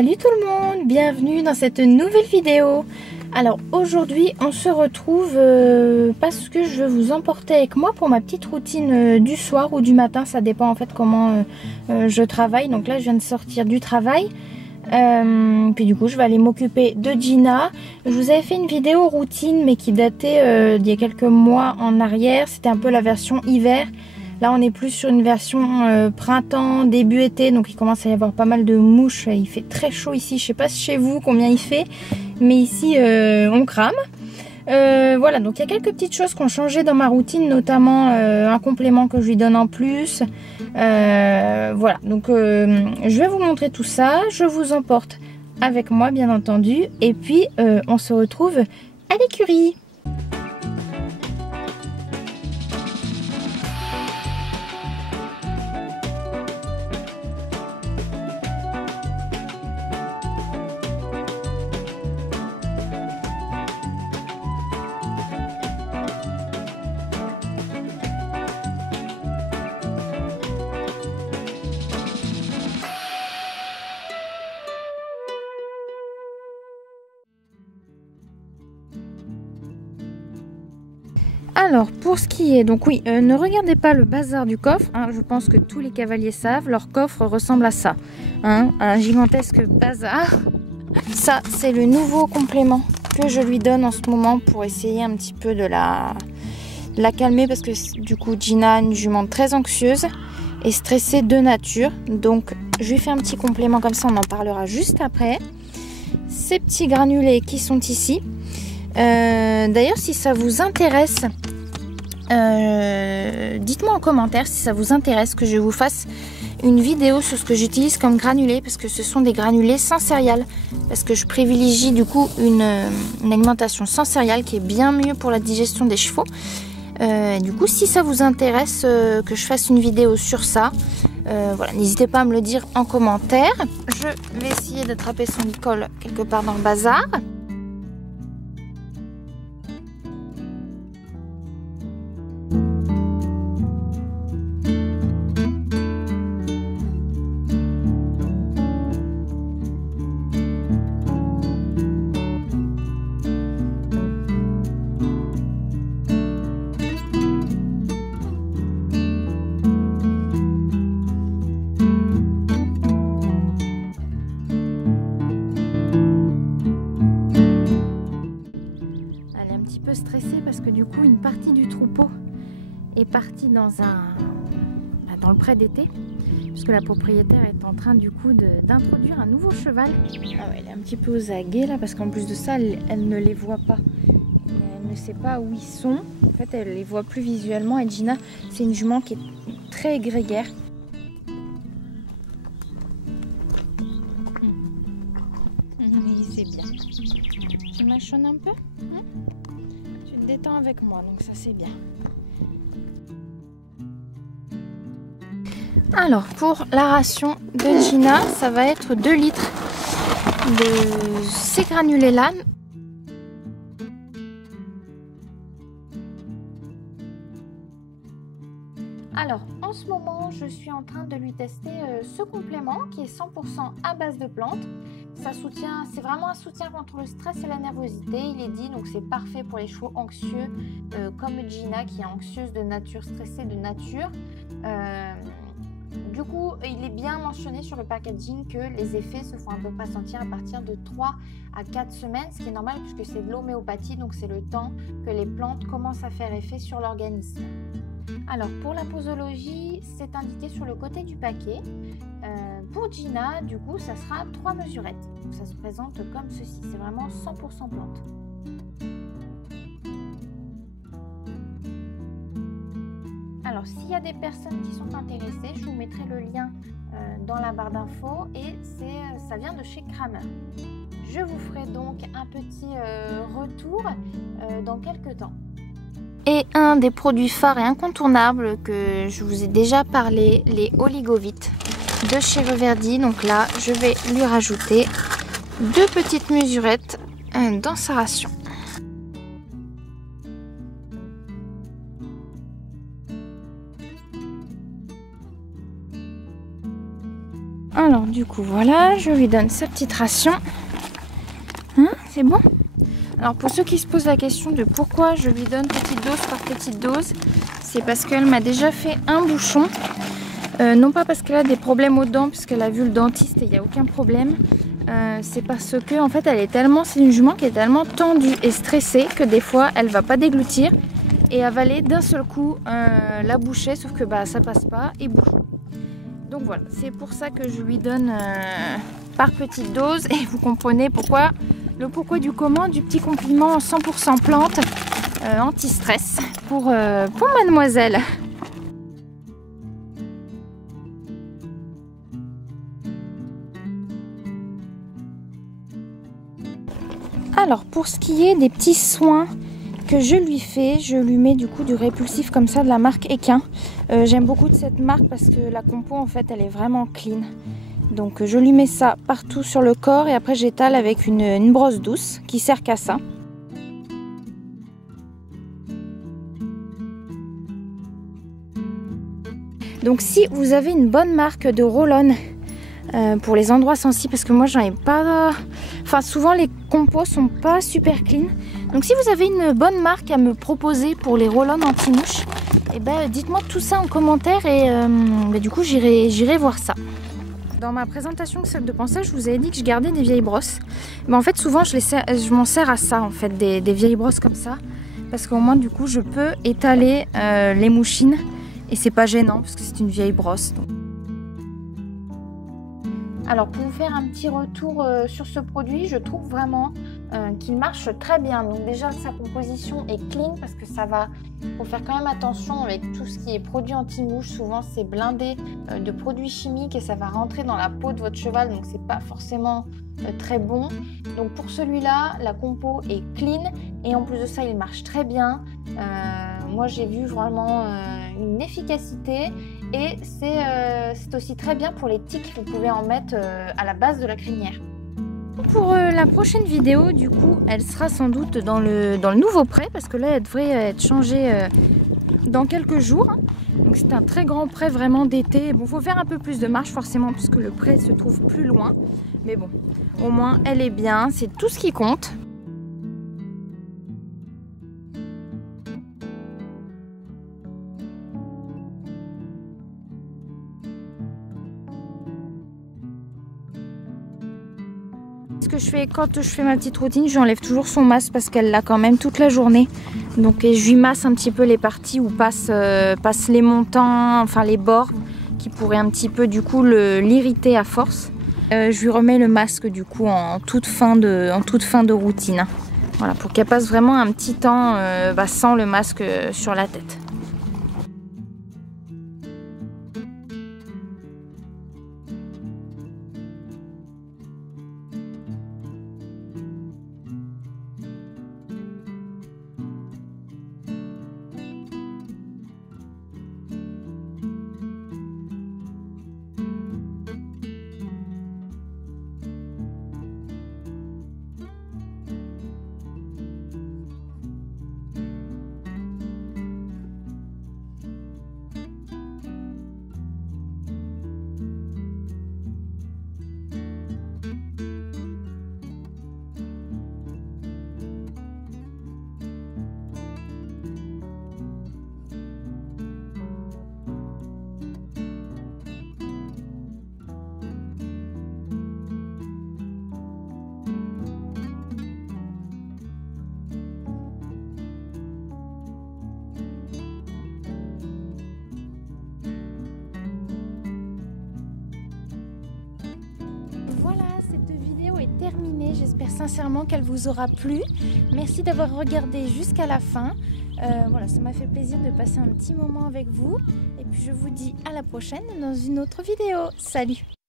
Salut tout le monde, bienvenue dans cette nouvelle vidéo. Alors aujourd'hui on se retrouve parce que je vais vous emporter avec moi pour ma petite routine du soir ou du matin, ça dépend en fait comment je travaille. Donc là je viens de sortir du travail, puis du coup je vais aller m'occuper de Gina. Je vous avais fait une vidéo routine mais qui datait d'il y a quelques mois en arrière, c'était un peu la version hiver. Là on est plus sur une version printemps, début été, donc il commence à y avoir pas mal de mouches, il fait très chaud ici, je sais pas chez vous combien il fait, mais ici on crame. Voilà, donc il y a quelques petites choses qui ont changé dans ma routine, notamment un complément que je lui donne en plus. Voilà, donc je vais vous montrer tout ça, je vous emporte avec moi bien entendu, et puis on se retrouve à l'écurie. Alors pour ce qui est, donc oui, ne regardez pas le bazar du coffre, hein, je pense que tous les cavaliers savent, leur coffre ressemble à ça, hein, un gigantesque bazar. Ça c'est le nouveau complément que je lui donne en ce moment pour essayer un petit peu de la calmer, parce que du coup Gina est une jument très anxieuse et stressée de nature, donc je lui fais un petit complément comme ça, on en parlera juste après. Ces petits granulés qui sont ici, d'ailleurs si ça vous intéresse, dites-moi en commentaire si ça vous intéresse que je vous fasse une vidéo sur ce que j'utilise comme granulés, parce que ce sont des granulés sans céréales, parce que je privilégie du coup une alimentation sans céréales qui est bien mieux pour la digestion des chevaux. Du coup si ça vous intéresse que je fasse une vidéo sur ça, voilà, n'hésitez pas à me le dire en commentaire. Je vais essayer d'attraper son licol quelque part dans le bazar. Stressée parce que du coup une partie du troupeau est partie dans le pré d'été, puisque la propriétaire est en train du coup d'introduire un nouveau cheval. Ah ouais, elle est un petit peu aux aguets là, parce qu'en plus de ça elle ne les voit pas, elle ne sait pas où ils sont, en fait elle les voit plus visuellement. Et Gina c'est une jument qui est très grégaire. Oui, c'est bien. Tu mâchonnes un peu, hein? Tu te détends avec moi, donc ça c'est bien. Alors pour la ration de Gina, ça va être 2 litres de ces granulés là. Alors en ce moment je suis en train de lui tester ce complément qui est 100% à base de plantes. Ça soutient, c'est vraiment un soutien contre le stress et la nervosité, il est dit, donc c'est parfait pour les chevaux anxieux comme Gina qui est anxieuse de nature, stressée de nature. Du coup il est bien mentionné sur le packaging que les effets se font à peu près sentir à partir de 3 à 4 semaines, ce qui est normal puisque c'est de l'homéopathie, donc c'est le temps que les plantes commencent à faire effet sur l'organisme. Alors pour la posologie, c'est indiqué sur le côté du paquet. Pour Gina, du coup, ça sera 3 mesurettes. Donc, ça se présente comme ceci, c'est vraiment 100% plante. Alors s'il y a des personnes qui sont intéressées, je vous mettrai le lien dans la barre d'infos, et ça vient de chez Kramer. Je vous ferai donc un petit retour dans quelques temps. Et un des produits phares et incontournables que je vous ai déjà parlé, les oligovites de chez Reverdy. Donc là, je vais lui rajouter 2 petites mesurettes dans sa ration. Alors du coup voilà, je lui donne sa petite ration. Hein, c'est bon? Alors pour ceux qui se posent la question de pourquoi je lui donne petite dose par petite dose, c'est parce qu'elle m'a déjà fait un bouchon. Non pas parce qu'elle a des problèmes aux dents, puisqu'elle a vu le dentiste et il n'y a aucun problème. C'est parce que en fait c'est une jument qui est tellement tendue et stressée que des fois elle va pas déglutir et avaler d'un seul coup la bouchée, sauf que bah ça passe pas et bouche. Donc voilà, c'est pour ça que je lui donne par petite dose et vous comprenez pourquoi, le pourquoi du comment du petit compliment 100% plante anti-stress pour mademoiselle. Alors pour ce qui est des petits soins que je lui fais, je lui mets du coup du répulsif comme ça de la marque Equin. J'aime beaucoup de cette marque parce que la compo en fait elle est vraiment clean. Donc je lui mets ça partout sur le corps et après j'étale avec une brosse douce qui sert qu'à ça. Donc si vous avez une bonne marque de roll-on pour les endroits sensibles, parce que moi j'en ai pas, enfin souvent les compos sont pas super clean, donc si vous avez une bonne marque à me proposer pour les roll-on anti-mouches, et ben dites-moi tout ça en commentaire et du coup j'irai voir ça. Dans ma présentation de sac de pansage, je vous avais dit que je gardais des vieilles brosses, mais en fait souvent je m'en sers à ça en fait, des vieilles brosses comme ça, parce qu'au moins du coup je peux étaler les mouchines et c'est pas gênant parce que c'est une vieille brosse. Donc. Alors pour vous faire un petit retour sur ce produit, je trouve vraiment qu'il marche très bien. Donc déjà sa composition est clean parce que ça va, faut faire quand même attention avec tout ce qui est produit anti-mouche. Souvent c'est blindé de produits chimiques et ça va rentrer dans la peau de votre cheval, donc c'est pas forcément très bon. Donc pour celui-là, la compo est clean et en plus de ça il marche très bien. Moi j'ai vu vraiment une efficacité et c'est aussi très bien pour les tiques. Vous pouvez en mettre à la base de la crinière. Pour la prochaine vidéo, du coup, elle sera sans doute dans le nouveau pré parce que là, elle devrait être changée dans quelques jours. Donc c'est un très grand pré vraiment d'été. Bon, faut faire un peu plus de marche forcément puisque le pré se trouve plus loin. Mais bon, au moins, elle est bien. C'est tout ce qui compte. Ce que je fais quand je fais ma petite routine, je lui enlève toujours son masque parce qu'elle l'a quand même toute la journée. Donc je lui masse un petit peu les parties où passent les montants, enfin les bords qui pourraient un petit peu du coup l'irriter à force. Je lui remets le masque du coup en toute fin de routine. Voilà, pour qu'elle passe vraiment un petit temps sans le masque sur la tête. Terminée. J'espère sincèrement qu'elle vous aura plu. Merci d'avoir regardé jusqu'à la fin. Voilà, ça m'a fait plaisir de passer un petit moment avec vous. Et puis je vous dis à la prochaine dans une autre vidéo. Salut!